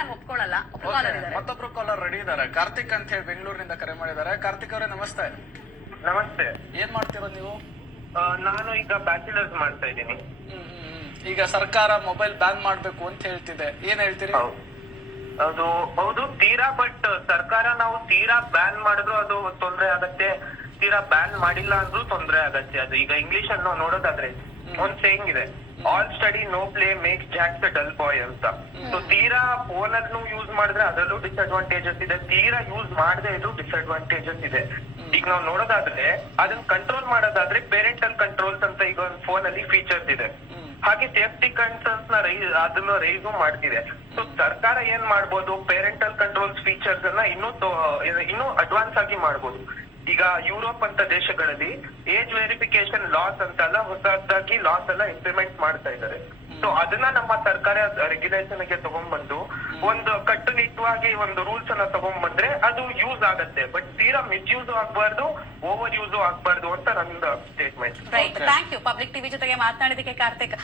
ನಾನು ಒಪ್ಕೊಳ್ಳಿದ್ದಾರೆ. ಮತ್ತೊಬ್ರು caller ready ಇದಾರೆ. ಕಾರ್ತಿಕ್ ಅಂತ ಹೇಳಿ ಬೆಂಗಳೂರಿನಿಂದ ಕರೆ ಮಾಡಿದ್ದಾರೆ. ಕಾರ್ತಿಕ್ ಅವರೇ ನಮಸ್ತೆ. ನಮಸ್ತೆ. ಏನ್ ಮಾಡ್ತಿರೋದು ನೀವು? ನಾನು ಈಗ ಬ್ಯಾಚುಲರ್ಸ್ ಮಾಡ್ತಾ ಇದ್ದೀನಿ. ಈಗ ಸರ್ಕಾರ ಮೊಬೈಲ್ ಬ್ಯಾನ್ ಮಾಡ್ಬೇಕು ಅಂತ ಹೇಳ್ತಿದೆ, ಏನ್ ಹೇಳ್ತೀರಿ? ಅದು ಹೌದು ತೀರಾ, ಬಟ್ ಸರ್ಕಾರ ನಾವು ತೀರಾ ಬ್ಯಾನ್ ಮಾಡಿದ್ರು ಅದು ತೊಂದ್ರೆ ಆಗತ್ತೆ, ತೀರಾ ಬ್ಯಾನ್ ಮಾಡಿಲ್ಲ ಅಂದ್ರೂ ತೊಂದ್ರೆ ಆಗತ್ತೆ. ಅದು ಈಗ ಇಂಗ್ಲಿಷ್ ಅನ್ನು ನೋಡೋದಾದ್ರೆ ಒಂದ್ ಸೇಯಿಂಗ್ ಇದೆ, all study no play makes Jack the dull boy ಅಂತ. ಸೊ ತೀರಾ ಫೋನ್ ಅನ್ನು ಯೂಸ್ ಮಾಡಿದ್ರೆ ಅದರಲ್ಲೂ ಡಿಸ್ಅಡ್ವಾಂಟೇಜಸ್ ಇದೆ, ತೀರಾ ಯೂಸ್ ಮಾಡದೆ ಇದ್ರು ಡಿಸ್ಅಡ್ವಾಂಟೇಜಸ್ ಇದೆ. ಈಗ ನಾವು ನೋಡೋದಾದ್ರೆ ಅದನ್ನ ಕಂಟ್ರೋಲ್ ಮಾಡೋದಾದ್ರೆ ಪೇರೆಂಟಲ್ ಕಂಟ್ರೋಲ್ಸ್ ಅಂತ ಈಗ ಒಂದು ಫೋನ್ ಅಲ್ಲಿ ಫೀಚರ್ಸ್ ಇದೆ, ಹಾಗೆ ಸೇಫ್ಟಿ ಕನ್ಸರ್ನ್ಸ್ ನ ಅದನ್ನ ರೈಸು ಮಾಡ್ತಿದೆ. ಸೊ ಸರ್ಕಾರ ಏನ್ ಮಾಡ್ಬೋದು, ಪೇರೆಂಟಲ್ ಕಂಟ್ರೋಲ್ಸ್ ಫೀಚರ್ಸ್ ಅನ್ನ ಇನ್ನೂ ಅಡ್ವಾನ್ಸ್ ಆಗಿ ಮಾಡ್ಬೋದು. ಈಗ ಯುರೋಪ್ ಅಂತ ದೇಶಗಳಲ್ಲಿ ಏಜ್ ವೆರಿಫಿಕೇಶನ್ ಲಾಸ್ ಅಂತಲ್ಲ ಹೊಸದಾಗಿ ಲಾಸ್ ಎಲ್ಲ ಇಂಪ್ಲಿಮೆಂಟ್ ಮಾಡ್ತಾ ಇದ್ದಾರೆ. ಸೊ ಅದನ್ನ ನಮ್ಮ ಸರ್ಕಾರ ರೆಗ್ಯುಲೇಷನ್ ಗೆ ತಗೊಂಡ್ಬಂದು ಒಂದು ಕಟ್ಟುನಿಟ್ಟವಾಗಿ ಒಂದು ರೂಲ್ಸ್ ಅನ್ನ ತಗೊಂಡ್ಬಂದ್ರೆ ಅದು ಯೂಸ್ ಆಗತ್ತೆ, ಬಟ್ ತೀರಾ ಮಿಸ್ಯೂಸ್ ಆಗ್ಬಾರ್ದು, ಓವರ್ ಯೂಸ್ ಆಗ್ಬಾರ್ದು ಅಂತ ನಂದು statement. Right, thank you. Public TV ಜೊತೆಗೆ ಮಾತನಾಡಿದಕ್ಕೆ ಕಾರ್ತಿಕ್.